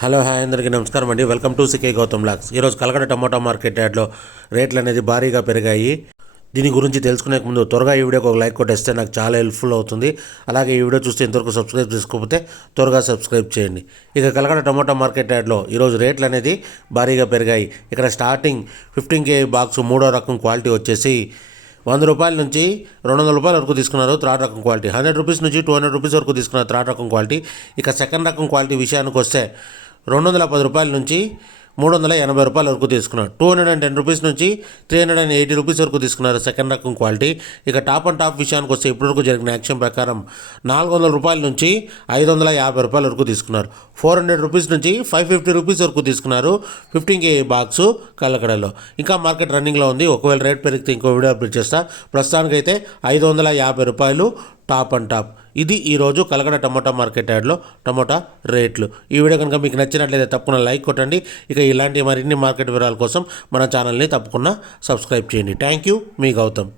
Hello hi అందరికీ నమస్కారం అండి. Welcome to CK Gautam blogs. ఈరోజు కలకడ టమోటా మార్కెట్ యార్డ్లో రేట్లు అనేది భారీగా పెరిగాయి. దీని గురించి తెలుసుకునే ముందు త్వరగా ఈ వీడియోకి ఒక లైక్ కొట్టేస్తే నాకు చాలా హెల్ప్ఫుల్ అవుతుంది. అలాగే ఈ వీడియో చూస్తే ఇంతవరకు సబ్స్క్రైబ్ చేసుకోకపోతే త్వరగా సబ్స్క్రైబ్ చేయండి. ఇక కలకడ టమోటా మార్కెట్ యార్డ్లో ఈరోజు రేట్లు అనేది భారీగా పెరిగాయి. ఇక్కడ స్టార్టింగ్ 15 kg బాక్స్ మూడో రకం క్వాలిటీ వచ్చేసి 100 రూపాయల నుంచి 200 రూపాయల వరకు తీసుకున్నారు థర్డ్ రకం క్వాలిటీ. 100 రూపీస్ నుంచి 200 రూపీస్ వరకు తీసుకున్నారు థర్డ్ రకం క్వాలిటీ. ఇక సెకండ్ రకం క్వాలిటీ విషయానికి వస్తే 210 రూపాయల నుంచి 380 రూపాయల వరకు తీసుకున్నారు. 210 రూపీస్ నుంచి 380 రూపీస్ వరకు తీసుకున్నారు సెకండ్ రకం క్వాలిటీ. ఇక టాప్ అండ్ టాప్ విషయానికి వస్తే ఇప్పటివరకు జరిగిన యాక్షన్ ప్రకారం 400 రూపాయల నుంచి 550 రూపాయల వరకు తీసుకున్నారు. 400 రూపీస్ నుంచి 550 రూపీస్ వరకు తీసుకున్నారు 15 kg బాక్సు కల్లకడలో. ఇంకా మార్కెట్ రన్నింగ్లో ఉంది. ఒకవేళ రేట్ పెరిగితే ఇంకో వీడియో అప్డేట్ చేస్తా. ప్రస్తుతానికైతే 550 రూపాయలు టాప్ అండ్ టాప్. ఇది ఈరోజు కలకడ టమోటా మార్కెట్ యార్డ్లో టమోటా రేట్లు. ఈ వీడియో కనుక మీకు నచ్చినట్లయితే తప్పకుండా లైక్ కొట్టండి. ఇక ఇలాంటి మరిన్ని మార్కెట్ వివరాల కోసం మన ఛానల్ని తప్పకుండా సబ్స్క్రైబ్ చేయండి. థ్యాంక్ యూ, మీ గౌతమ్.